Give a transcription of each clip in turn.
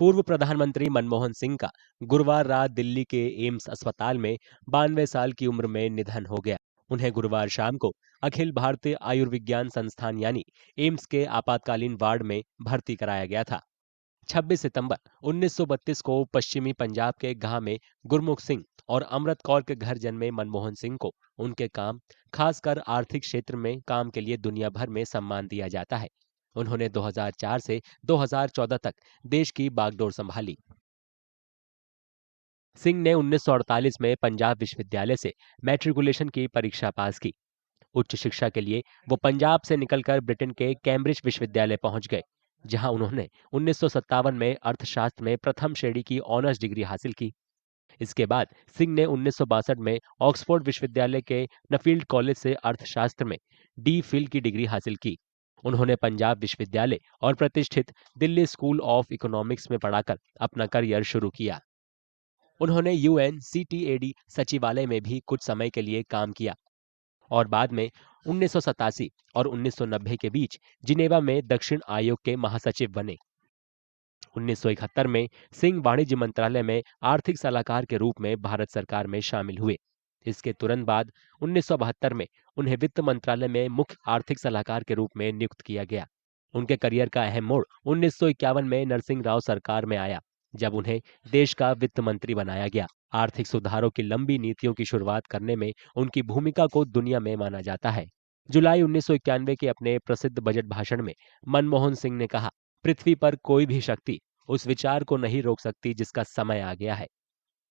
पूर्व प्रधानमंत्री मनमोहन सिंह का गुरुवार रात दिल्ली के एम्स अस्पताल में 92 साल की उम्र में निधन हो गया। उन्हें गुरुवार शाम को अखिल भारतीय आयुर्विज्ञान संस्थान यानी एम्स के आपातकालीन वार्ड में भर्ती कराया गया था। 26 सितंबर 1932 को पश्चिमी पंजाब के गांव में गुरमुख सिंह और अमृत कौर के घर जन्मे मनमोहन सिंह को उनके काम, खासकर आर्थिक क्षेत्र में काम के लिए दुनिया भर में सम्मान दिया जाता है। उन्होंने 2004 से 2014 तक देश की बागडोर संभाली। सिंह ने 1948 में पंजाब विश्वविद्यालय से मैट्रिकुलेशन की परीक्षा पास की। उच्च शिक्षा के लिए वो पंजाब से निकलकर ब्रिटेन के कैम्ब्रिज विश्वविद्यालय पहुंच गए, जहां उन्होंने 1957 में अर्थशास्त्र में प्रथम श्रेणी की ऑनर्स डिग्री हासिल की। इसके बाद सिंह ने 1962 में ऑक्सफोर्ड विश्वविद्यालय के नफील्ड कॉलेज से अर्थशास्त्र में डी फिल की डिग्री हासिल की। उन्होंने पंजाब विश्वविद्यालय और प्रतिष्ठित दिल्ली स्कूल ऑफ इकोनॉमिक्स में पढ़ाकर अपना करियर शुरू किया। उन्होंने यूएनसीटीएडी सचिवालय में भी कुछ समय के लिए काम किया और बाद में 1987 और 1990 के बीच जिनेवा में दक्षिण आयोग के महासचिव बने। 1971 में सिंह वाणिज्य मंत्रालय में आर्थिक सलाहकार के रूप में भारत सरकार में शामिल हुए। इसके तुरंत बाद 1972 में उन्हें वित्त मंत्रालय में मुख्य आर्थिक सलाहकार के रूप में नियुक्त किया गया। उनके करियर का अहम मोड़ 1951 में नरसिंह राव सरकार में आया, जब उन्हें देश का वित्त मंत्री बनाया गया। आर्थिक सुधारों की लंबी नीतियों की शुरुआत करने में उनकी भूमिका को दुनिया में माना जाता है। जुलाई 1991 के अपने प्रसिद्ध बजट भाषण में मनमोहन सिंह ने कहा, पृथ्वी पर कोई भी शक्ति उस विचार को नहीं रोक सकती जिसका समय आ गया है।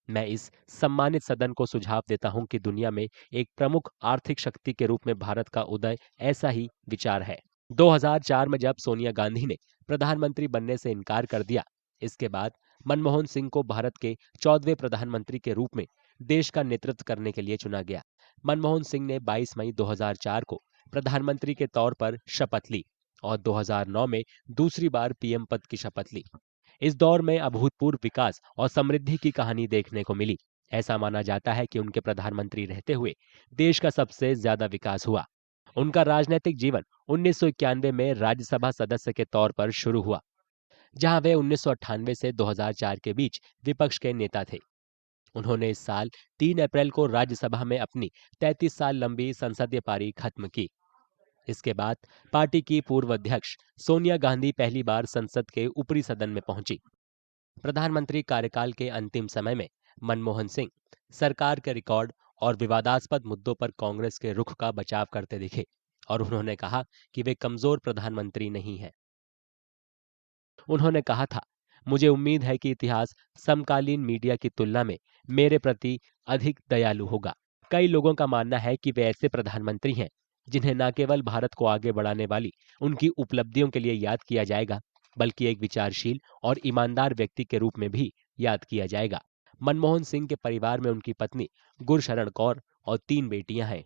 मैं इस सम्मानित सदन को सुझाव देता हूं कि दुनिया में एक प्रमुख आर्थिक शक्ति के रूप में भारत का उदय ऐसा ही विचार है। 2004 में जब सोनिया गांधी ने प्रधानमंत्री बनने से इनकार कर दिया, इसके बाद मनमोहन सिंह को भारत के 14वें प्रधानमंत्री के रूप में देश का नेतृत्व करने के लिए चुना गया। मनमोहन सिंह ने 22 मई 2004 को प्रधानमंत्री के तौर पर शपथ ली और 2009 में दूसरी बार पीएम पद की शपथ ली। इस दौर में अभूतपूर्व विकास और समृद्धि की कहानी देखने को मिली। ऐसा माना जाता है कि उनके प्रधानमंत्री रहते हुए देश का सबसे ज्यादा विकास हुआ। उनका राजनीतिक जीवन 1991 में राज्यसभा सदस्य के तौर पर शुरू हुआ, जहां वे 1998 से 2004 के बीच विपक्ष के नेता थे। उन्होंने इस साल 3 अप्रैल को राज्यसभा में अपनी 33 साल लंबी संसदीय पारी खत्म की। इसके बाद पार्टी की पूर्व अध्यक्ष सोनिया गांधी पहली बार संसद के ऊपरी सदन में पहुंची। प्रधानमंत्री कार्यकाल के अंतिम समय में मनमोहन सिंह सरकार के रिकॉर्ड और विवादास्पद मुद्दों पर कांग्रेस के रुख का बचाव करते दिखे और उन्होंने कहा कि वे कमजोर प्रधानमंत्री नहीं हैं। उन्होंने कहा था, मुझे उम्मीद है कि इतिहास समकालीन मीडिया की तुलना में मेरे प्रति अधिक दयालु होगा। कई लोगों का मानना है कि वे ऐसे प्रधानमंत्री हैं जिन्हें न केवल भारत को आगे बढ़ाने वाली उनकी उपलब्धियों के लिए याद किया जाएगा, बल्कि एक विचारशील और ईमानदार व्यक्ति के रूप में भी याद किया जाएगा। मनमोहन सिंह के परिवार में उनकी पत्नी गुरशरण कौर और 3 बेटियां हैं।